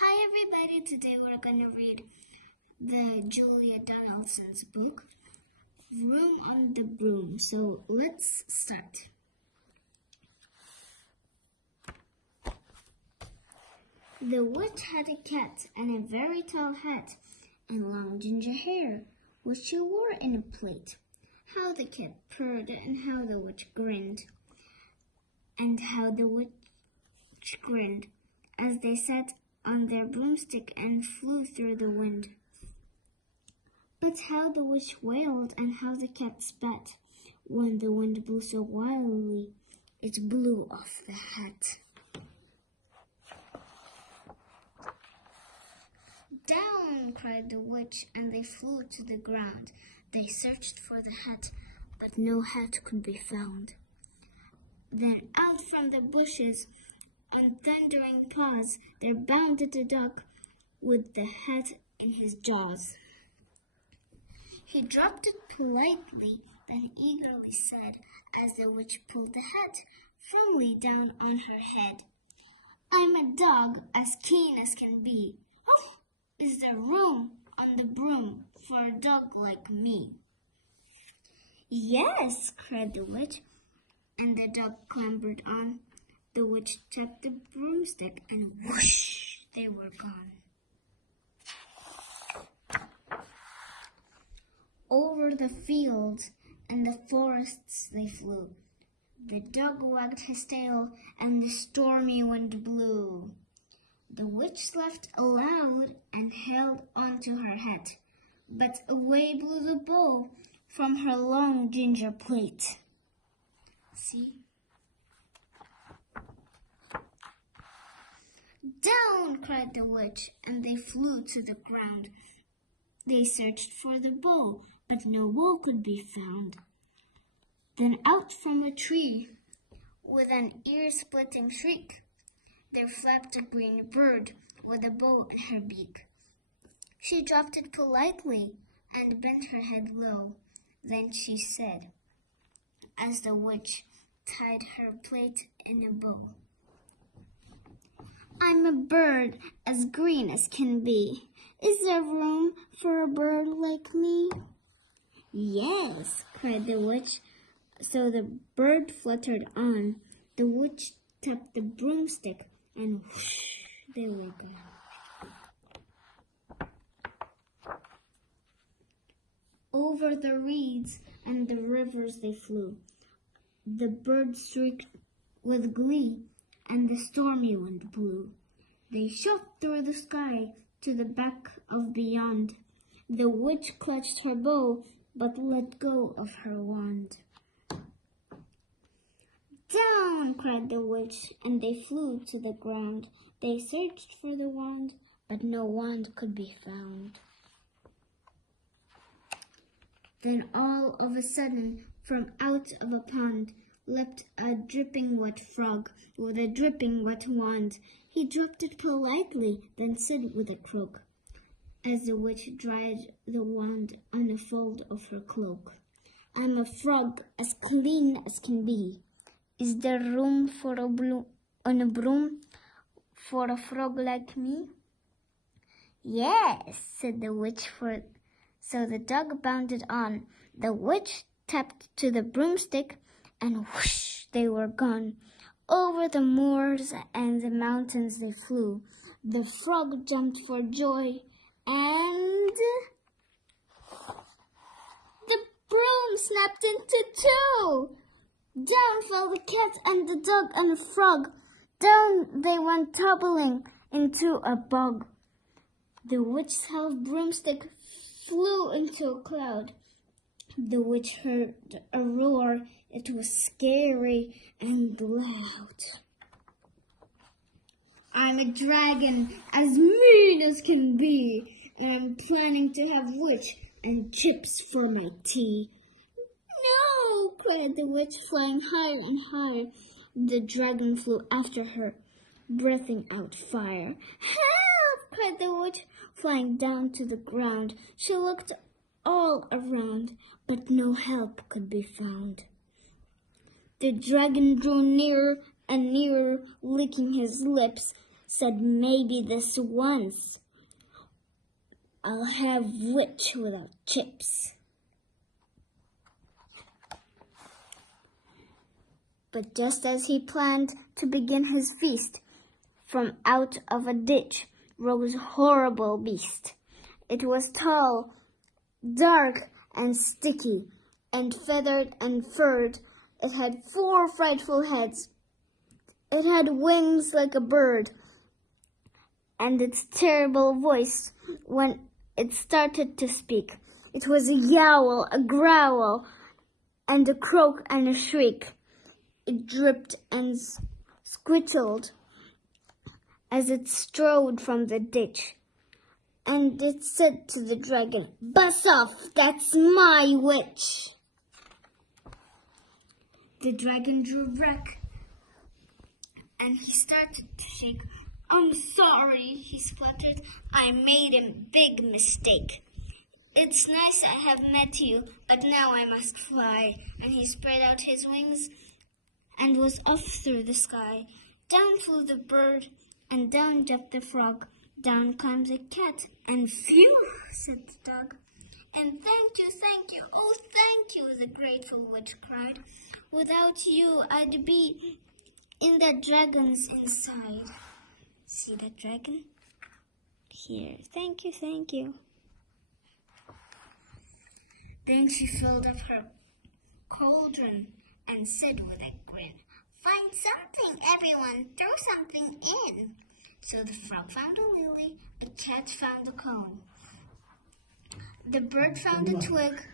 Hi everybody, today we're going to read the Julia Donaldson's book, Room on the Broom. So let's start. The witch had a cat and a very tall hat and long ginger hair, which she wore in a plait. How the cat purred and how the witch grinned, and how the witch grinned as they sat on their broomstick and flew through the wind. But how the witch wailed and how the cat spat when the wind blew so wildly it blew off the hat. Down, cried the witch, and they flew to the ground. They searched for the hat, but no hat could be found. Then out from the bushes, on thundering paws, there bounded a dog with the hat in his jaws. He dropped it politely, then eagerly said, as the witch pulled the hat firmly down on her head, "I'm a dog as keen as can be. Oh, is there room on the broom for a dog like me?" "Yes," cried the witch, and the dog clambered on. The witch tapped the broomstick, and whoosh, they were gone. Over the fields and the forests they flew. The dog wagged his tail, and the stormy wind blew. The witch laughed aloud and held on to her hat, but away blew the bow from her long ginger plait. See? "Down!" cried the witch, and they flew to the ground. They searched for the bow, but no bow could be found. Then out from a tree, with an ear-splitting shriek, there flapped a green bird with a bow in her beak. She dropped it politely and bent her head low. Then she said, as the witch tied her plait in a bow, "I'm a bird as green as can be. Is there room for a bird like me?" "Yes," cried the witch. So the bird fluttered on. The witch tapped the broomstick, and whoosh, they were gone. Over the reeds and the rivers they flew. The bird shrieked with glee, and the stormy wind blew. They shot through the sky to the back of beyond. The witch clutched her bow, but let go of her wand. "Down!" cried the witch, and they flew to the ground. They searched for the wand, but no wand could be found. Then all of a sudden, from out of a pond, leapt a dripping wet frog with a dripping wet wand. He dropped it politely, then said with a croak, as the witch dried the wand on a fold of her cloak, "I'm a frog as clean as can be. Is there room for on a broom for a frog like me?" "Yes," said the witch. So the dog bounded on. The witch tapped to the broomstick, and whoosh, they were gone. Over the moors and the mountains they flew. The frog jumped for joy, and the broom snapped into two. Down fell the cat and the dog and the frog. Down they went tumbling into a bog. The witch's half broomstick flew into a cloud. The witch heard a roar. It was scary and loud. "I'm a dragon as mean as can be, and I'm planning to have witch and chips for my tea." "No!" cried the witch, flying higher and higher. The dragon flew after her, breathing out fire. "Help!" cried the witch, flying down to the ground. She looked all around, but no help could be found. The dragon drew nearer and nearer, licking his lips. said maybe this once I'll have witch without chips. But just as he planned to begin his feast, from out of a ditch rose a horrible beast. It was tall, dark, and sticky, and feathered and furred. It had 4 frightful heads. It had wings like a bird, and its terrible voice when it started to speak. It was a yowl, a growl, and a croak and a shriek. It dripped and squitched as it strode from the ditch. And it said to the dragon, "Buzz off, that's my witch." The dragon drew back, and he started to shake. "I'm sorry," he spluttered. "I made a big mistake. It's nice I have met you, but now I must fly." And he spread out his wings and was off through the sky. Down flew the bird, and down jumped the frog. Down climbed the cat, and phew, said the dog. "And thank you, oh thank you," the grateful witch cried. "Without you, I'd be in that dragon's inside." See that dragon? Here, thank you. Then she filled up her cauldron and said with a grin, "Find something, everyone, throw something in." So the frog found a lily, the cat found a comb, the bird found a twig,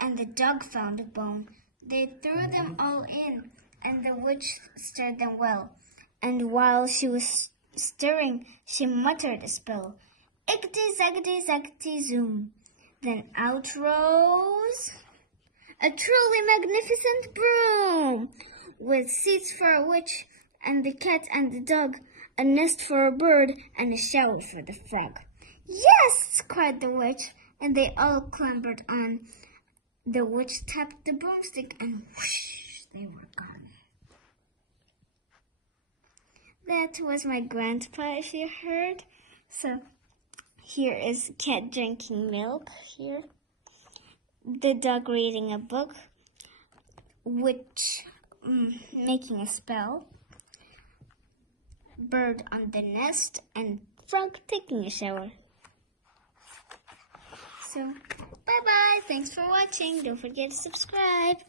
and the dog found a bone. They threw them all in, and the witch stirred them well. And while she was stirring, she muttered a spell, "Ickety zackety zackety zoom." Then out rose a truly magnificent broom, with seats for a witch and the cat and the dog, a nest for a bird, and a shower for the frog. "Yes!" cried the witch, and they all clambered on. The witch tapped the broomstick, and whoosh, they were gone. That was my grandpa, if you heard. So here is cat drinking milk here. The dog reading a book, witch making a spell, bird on the nest, and frog taking a shower. So, bye-bye. Thanks for watching. Don't forget to subscribe.